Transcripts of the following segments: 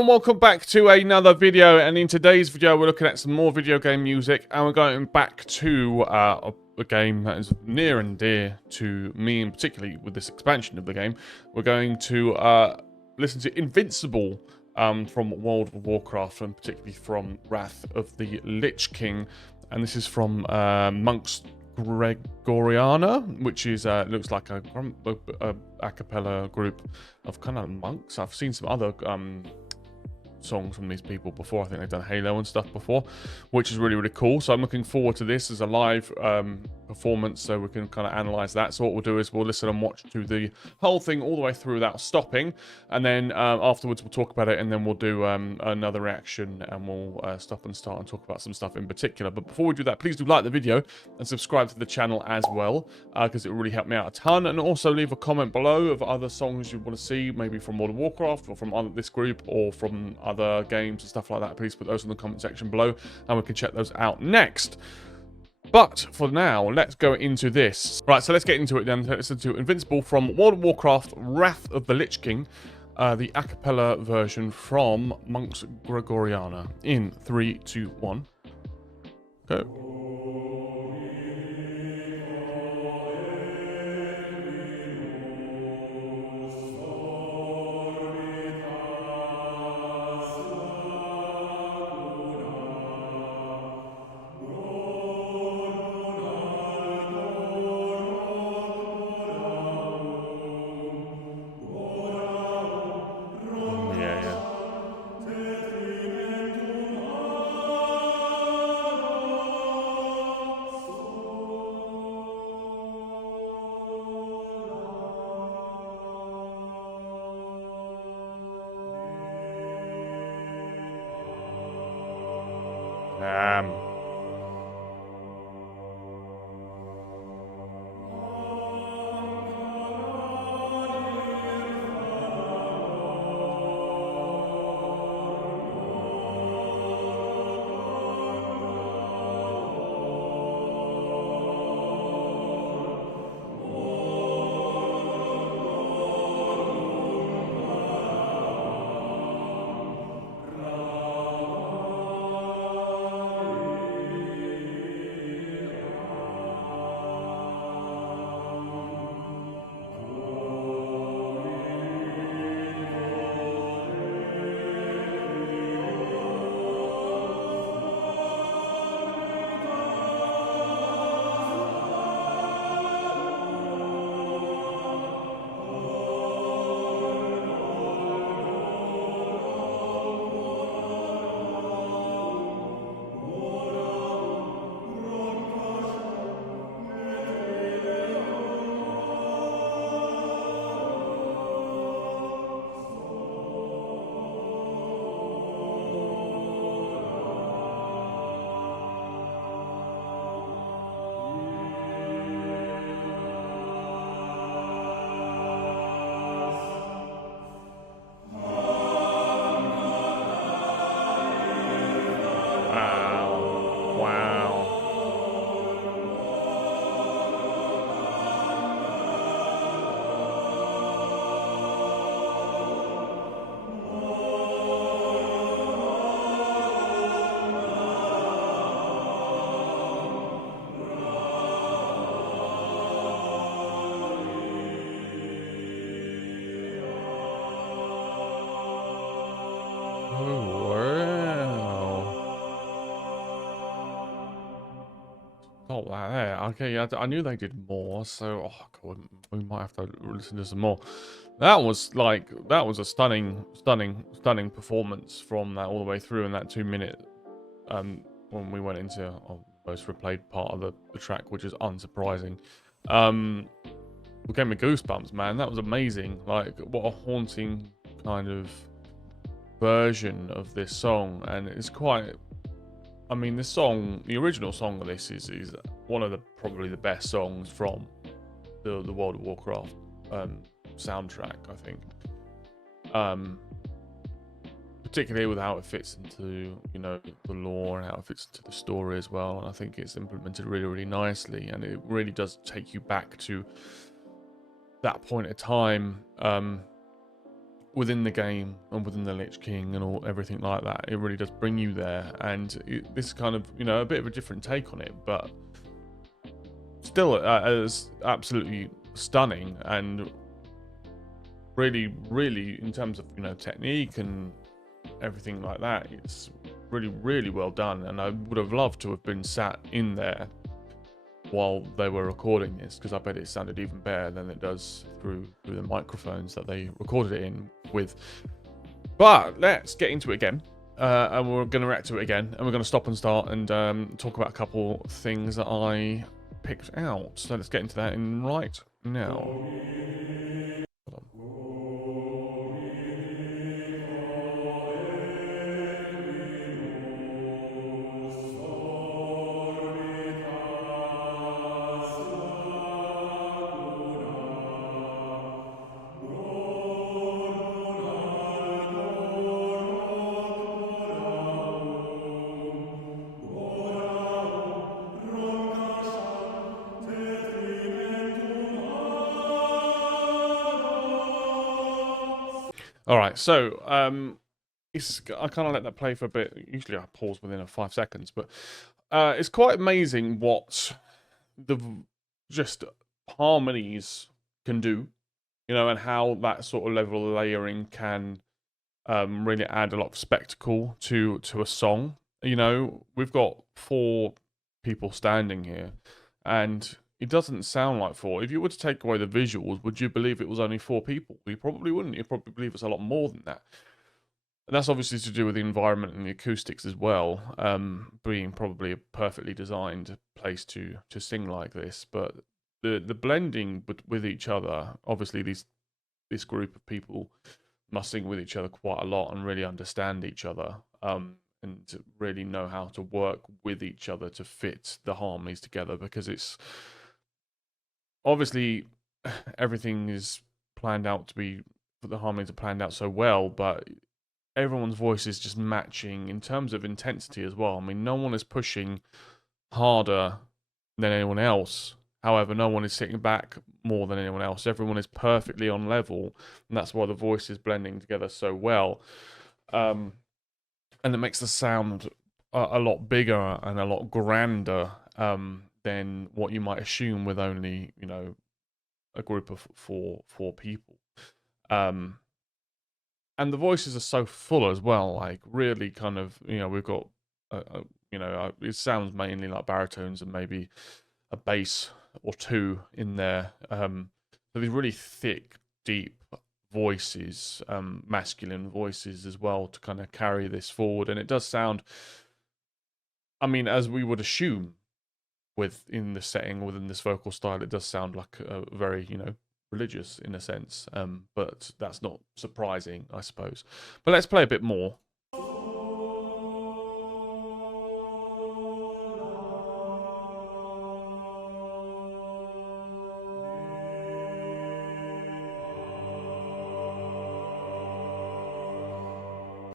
And welcome back to another video, and in today's video we're looking at some more video game music, and we're going back to a game that is near and dear to me, and particularly with this expansion of the game. We're going to listen to Invincible from World of Warcraft, and particularly from Wrath of the Lich King, and this is from Munx Gregoriana, which is looks like a cappella group of kind of monks. I've seen some other songs from these people before. I think they've done Halo and stuff before, which is really cool. So I'm looking forward to this as a live performance, so we can kind of analyze that. So what we'll do is we'll listen and watch to the whole thing all the way through without stopping, and then afterwards we'll talk about it, and then we'll do another reaction, and we'll stop and start and talk about some stuff in particular. But before we do that, please do like the video and subscribe to the channel as well, because it will really help me out a ton. And also leave a comment below of other songs you want to see, maybe from World of Warcraft or from this group or from other games and stuff like that. Please put those in the comment section below, and we can check those out next. But for now, let's go into this. Right, so let's get into it then. Let's listen to Invincible from World of Warcraft, Wrath of the Lich King, the a cappella version from Munx Gregoriana. In 3, 2, 1, go. Oh wow, yeah, okay, yeah, I knew they did more, so oh god, we might have to listen to some more. That was a stunning performance from that all the way through in that 2-minute when we went into a most replayed part of the track, which is unsurprising. It gave me goosebumps, man. That was amazing. Like, what a haunting kind of version of this song, and it's quite. I mean, this song, the original song of this is one of probably the best songs from the World of Warcraft soundtrack, I think. Particularly with how it fits into, you know, the lore and how it fits into the story as well. And I think it's implemented really nicely, and it really does take you back to that point of time within the game and within the Lich King and everything like that. It really does bring you there, and this is kind of, you know, a bit of a different take on it, but still is absolutely stunning, and really, really, in terms of, you know, technique and everything like that, it's really, really well done. And I would have loved to have been sat in there while they were recording this, because I bet it sounded even better than it does through the microphones that they recorded it in with. But let's get into it again, and we're going to react to it again, and we're going to stop and start and talk about a couple things that I picked out. So let's get into that in right now. Hold on. All right, so I kind of let that play for a bit. Usually I pause within 5 seconds, but it's quite amazing what the just harmonies can do, you know, and how that sort of level of layering can really add a lot of spectacle to a song. You know, we've got 4 people standing here, and it doesn't sound like 4. If you were to take away the visuals, would you believe it was only 4 people? You probably wouldn't. You'd probably believe it's a lot more than that. And that's obviously to do with the environment and the acoustics as well, being probably a perfectly designed place to sing like this. But the blending with each other, obviously this group of people must sing with each other quite a lot and really understand each other, and really know how to work with each other to fit the harmonies together, because it's obviously everything is planned out to be, the harmonies are planned out so well, but everyone's voice is just matching in terms of intensity as well. I mean, no one is pushing harder than anyone else. However, no one is sitting back more than anyone else. Everyone is perfectly on level, and that's why the voice is blending together so well. And it makes the sound a lot bigger and a lot grander than what you might assume with only, you know, a group of four people. And the voices are so full as well, like really kind of, you know, we've got, you know, it sounds mainly like baritones and maybe a bass or 2 in there. So these really thick, deep voices, masculine voices as well, to kind of carry this forward. And it does sound, I mean, as we would assume within the setting, within this vocal style, it does sound like a very, you know, religious in a sense, but that's not surprising, I suppose. But let's play a bit more.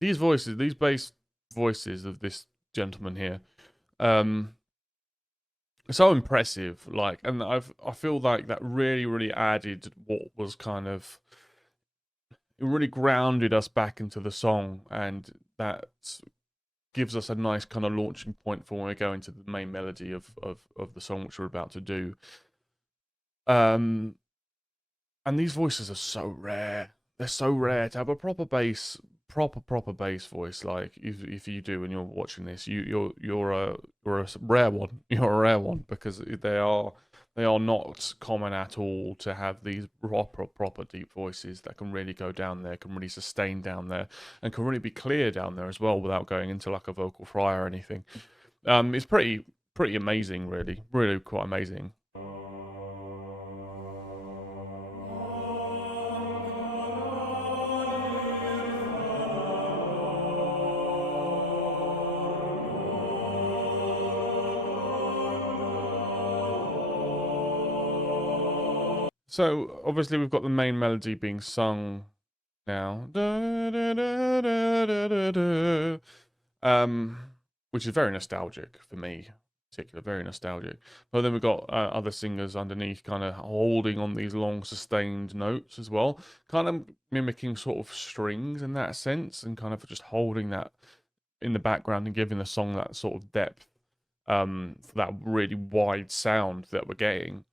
These voices, these bass voices of this gentleman here, so impressive. Like, and I feel like that really added what was kind of, it really grounded us back into the song, and that gives us a nice kind of launching point for when we go into the main melody of the song, which we're about to do. And these voices are so rare. They're so rare to have a proper bass voice. Like if you do when you're watching this, you're a rare one. You're a rare one, because they are not common at all to have these proper deep voices that can really go down there, can really sustain down there, and can really be clear down there as well without going into like a vocal fry or anything. It's pretty amazing, really quite amazing. So obviously we've got the main melody being sung now, which is very nostalgic for me. particular, very nostalgic. But then we've got other singers underneath kind of holding on these long sustained notes as well, kind of mimicking sort of strings in that sense, and kind of just holding that in the background and giving the song that sort of depth, for that really wide sound that we're getting.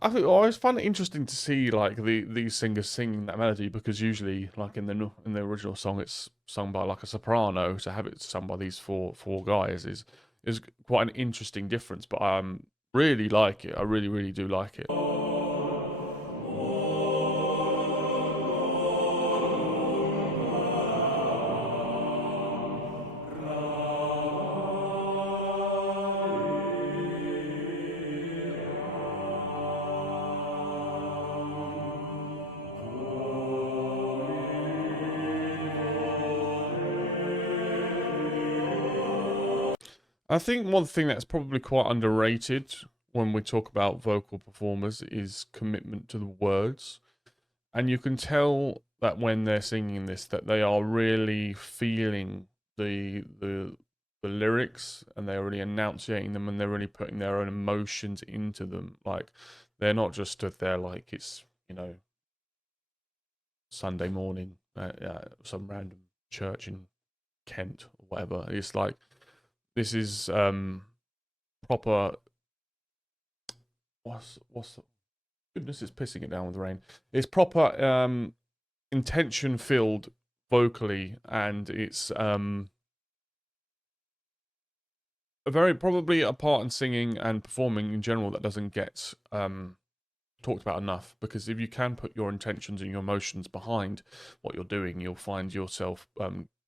I think I always find it interesting to see like these singers singing that melody, because usually like in the original song it's sung by like a soprano, so have it sung by these four guys is quite an interesting difference. But I really like it. I really do like it. I think one thing that's probably quite underrated when we talk about vocal performers is commitment to the words. And you can tell that when they're singing this, that they are really feeling the lyrics, and they're really enunciating them, and they're really putting their own emotions into them. Like they're not just stood there like it's, you know, Sunday morning at some random church in Kent or whatever. It's like this is proper. What's goodness? It's pissing it down with rain. It's proper intention filled vocally, and it's a very probably a part in singing and performing in general that doesn't get talked about enough, because if you can put your intentions and your emotions behind what you're doing, you'll find yourself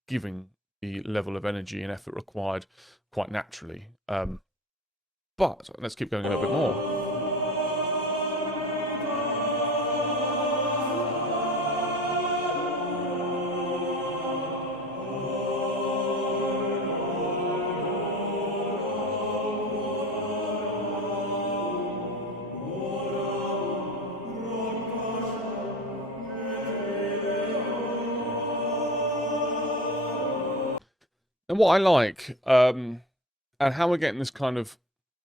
giving the level of energy and effort required quite naturally. But let's keep going a little bit more. And what I like, and how we're getting this kind of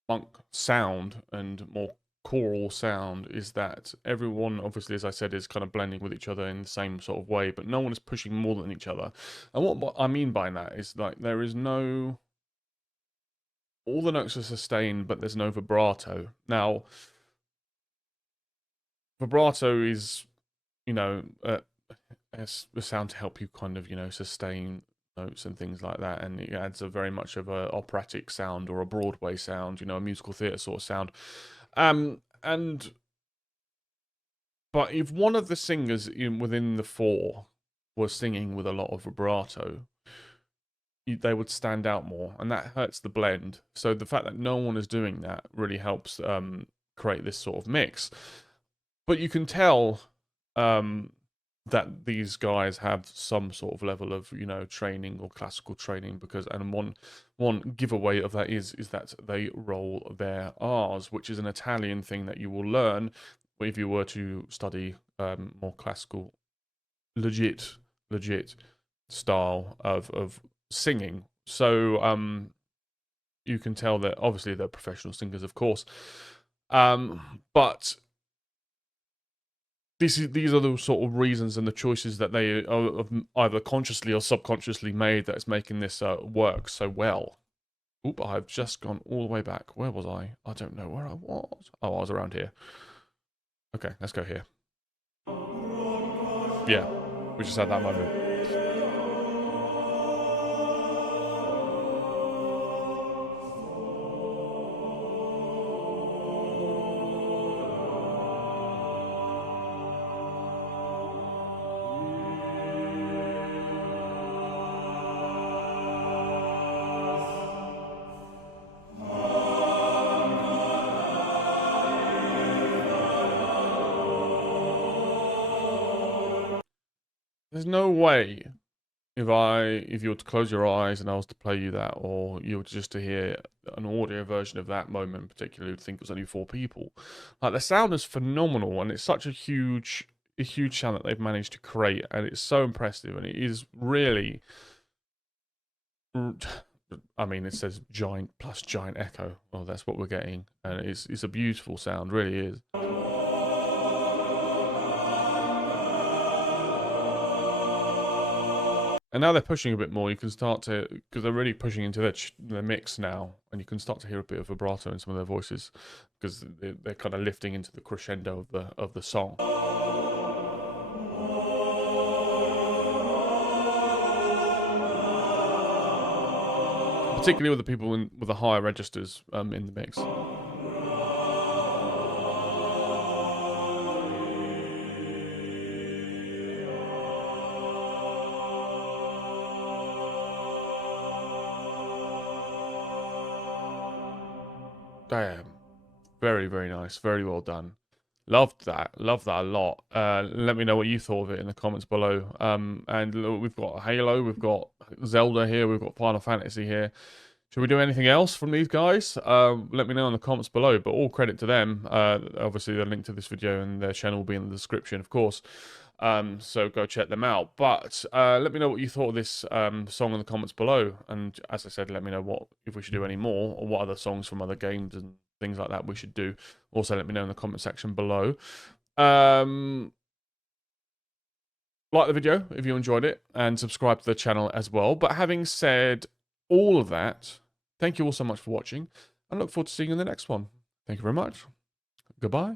monk sound and more choral sound, is that everyone, obviously, as I said, is kind of blending with each other in the same sort of way, but no one is pushing more than each other. And what I mean by that is like there is no, all the notes are sustained, but there's no vibrato. Now, vibrato is, you know, it's a sound to help you kind of, you know, sustain notes and things like that, and it adds a very much of a operatic sound or a Broadway sound, you know, a musical theatre sort of sound. And but if one of the singers within the four was singing with a lot of vibrato, they would stand out more, and that hurts the blend. So the fact that no one is doing that really helps create this sort of mix. But you can tell that these guys have some sort of level of, you know, training or classical training, because, and one giveaway of that is that they roll their R's, which is an Italian thing that you will learn if you were to study more classical, legit style of singing. So you can tell that obviously they're professional singers, of course, but these are the sort of reasons and the choices that they have either consciously or subconsciously made that is making this work so well. Oop, I've just gone all the way back. Where was I? I don't know where I was. Oh, I was around here. Okay, let's go here. Yeah, we just had that moment. There's no way if you were to close your eyes and I was to play you that, or you were just to hear an audio version of that moment in particular, you'd think it was only 4 people. Like the sound is phenomenal, and it's such a huge sound that they've managed to create, and it's so impressive, and it is really I mean, it says giant plus giant echo. Well, that's what we're getting, and it's a beautiful sound, really is. And now they're pushing a bit more. You can start to, because they're really pushing into the mix now, and you can start to hear a bit of vibrato in some of their voices, because they're kind of lifting into the crescendo of the song. Particularly with the people with the higher registers in the mix. Damn. Very, very nice. Very well done. Loved that a lot. Let me know what you thought of it in the comments below. And look, we've got Halo, we've got Zelda here, we've got Final Fantasy here. Should we do anything else from these guys? Let me know in the comments below, but all credit to them. Obviously, the link to this video and their channel will be in the description, of course. So go check them out. But let me know what you thought of this song in the comments below. And as I said, let me know if we should do any more, or what other songs from other games and things like that we should do. Also, let me know in the comment section below. Like the video if you enjoyed it, and subscribe to the channel as well. But having said all of that, thank you all so much for watching, and look forward to seeing you in the next one. Thank you very much. Goodbye.